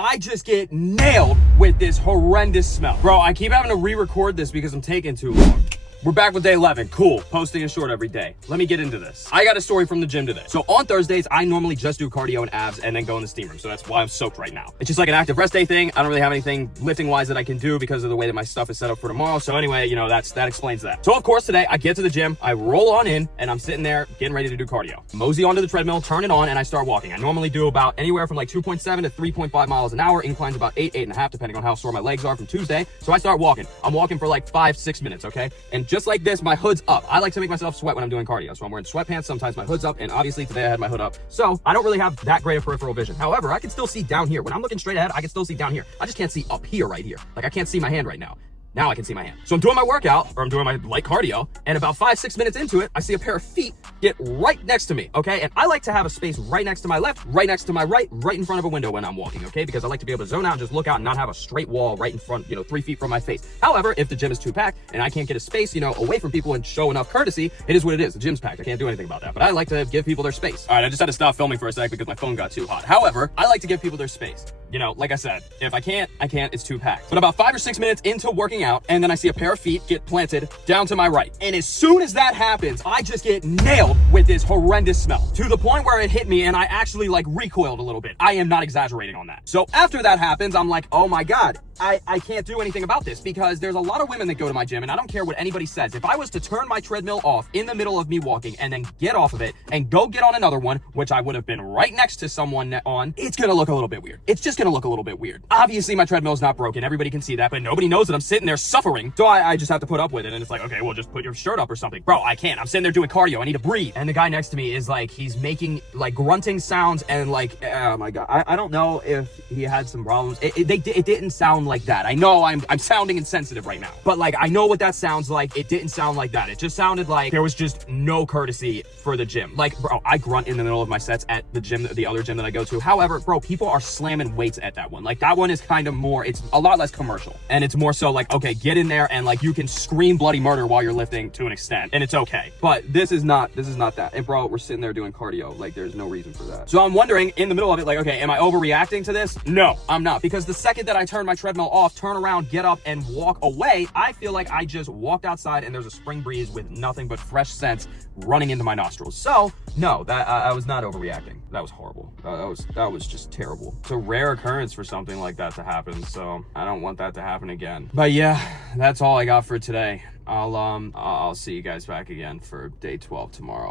I just get nailed with this horrendous smell. Bro, I keep having to re-record this because I'm taking too long. We're back with day 11. Cool. Posting a short every day. Let me get into this. I got a story from the gym today. So on Thursdays, I normally just do cardio and abs and then go in the steam room. So that's why I'm soaked right now. It's just like an active rest day thing. I don't really have anything lifting wise that I can do because of the way that my stuff is set up for tomorrow. So anyway, you know, that explains that. So of course today I get to the gym, I roll on in and I'm sitting there getting ready to do cardio. Mosey onto the treadmill, turn it on and I start walking. I normally do about anywhere from like 2.7 to 3.5 miles an hour. Inclines about 8.5, depending on how sore my legs are from Tuesday. So I start walking. I'm walking for like 5-6 minutes. Okay. And just like this, my hood's up. I like to make myself sweat when I'm doing cardio. So I'm wearing sweatpants. Sometimes my hood's up. And obviously today I had my hood up. So I don't really have that great of peripheral vision. However, I can still see down here. When I'm looking straight ahead, I can still see down here. I just can't see up here right here. Like I can't see my hand right now. Now I can see my hand. So I'm doing my workout, or I'm doing my light cardio, and about 5-6 minutes into it, I see a pair of feet get right next to me, okay? And I like to have a space right next to my left, right next to my right in front of a window when I'm walking, okay? Because I like to be able to zone out and just look out and not have a straight wall right in front, 3 feet from my face. However, if the gym is too packed and I can't get a space, away from people and show enough courtesy, it is what it is. The gym's packed. I can't do anything about that. But I like to give people their space. All right, I just had to stop filming for a sec because my phone got too hot. However, I like to give people their space. Like I said, if I can't, it's too packed. But about 5 or 6 minutes into working out, and then I see a pair of feet get planted down to my right. And as soon as that happens, I just get nailed with this horrendous smell to the point where it hit me and I actually recoiled a little bit. I am not exaggerating on that. So after that happens, I'm like, oh my God, I can't do anything about this because there's a lot of women that go to my gym and I don't care what anybody says. If I was to turn my treadmill off in the middle of me walking and then get off of it and go get on another one, which I would have been right next to someone on, it's gonna look a little bit weird. It's just gonna look a little bit weird. Obviously my treadmill's not broken. Everybody can see that, but nobody knows that I'm sitting there suffering. So I just have to put up with it. And it's like, okay, well just put your shirt up or something. Bro, I can't. I'm sitting there doing cardio. I need to breathe. And the guy next to me is he's making grunting sounds and oh my God. I don't know if he had some problems. It didn't sound like that. I know I'm sounding insensitive right now, but I know what that sounds like. It didn't sound like that. It just sounded like there was just no courtesy for the gym. Bro, I grunt in the middle of my sets at the gym, the other gym that I go to. However, bro, people are slamming weights at that one. That one is kind of more, it's a lot less commercial. And it's more so okay, get in there and you can scream bloody murder while you're lifting to an extent. And it's okay. But this is not that. And bro, we're sitting there doing cardio. There's no reason for that. So I'm wondering in the middle of it, okay, am I overreacting to this? No, I'm not. Because the second that I turn my treadmill off, turn around, get up and walk away, I feel like I just walked outside and there's a spring breeze with nothing but fresh scents running into my nostrils. So no, that I was not overreacting. That was horrible. That was just terrible. It's a rare occurrence for something like that to happen. So I don't want that to happen again. But yeah, that's all I got for today. I'll see you guys back again for day 12 tomorrow.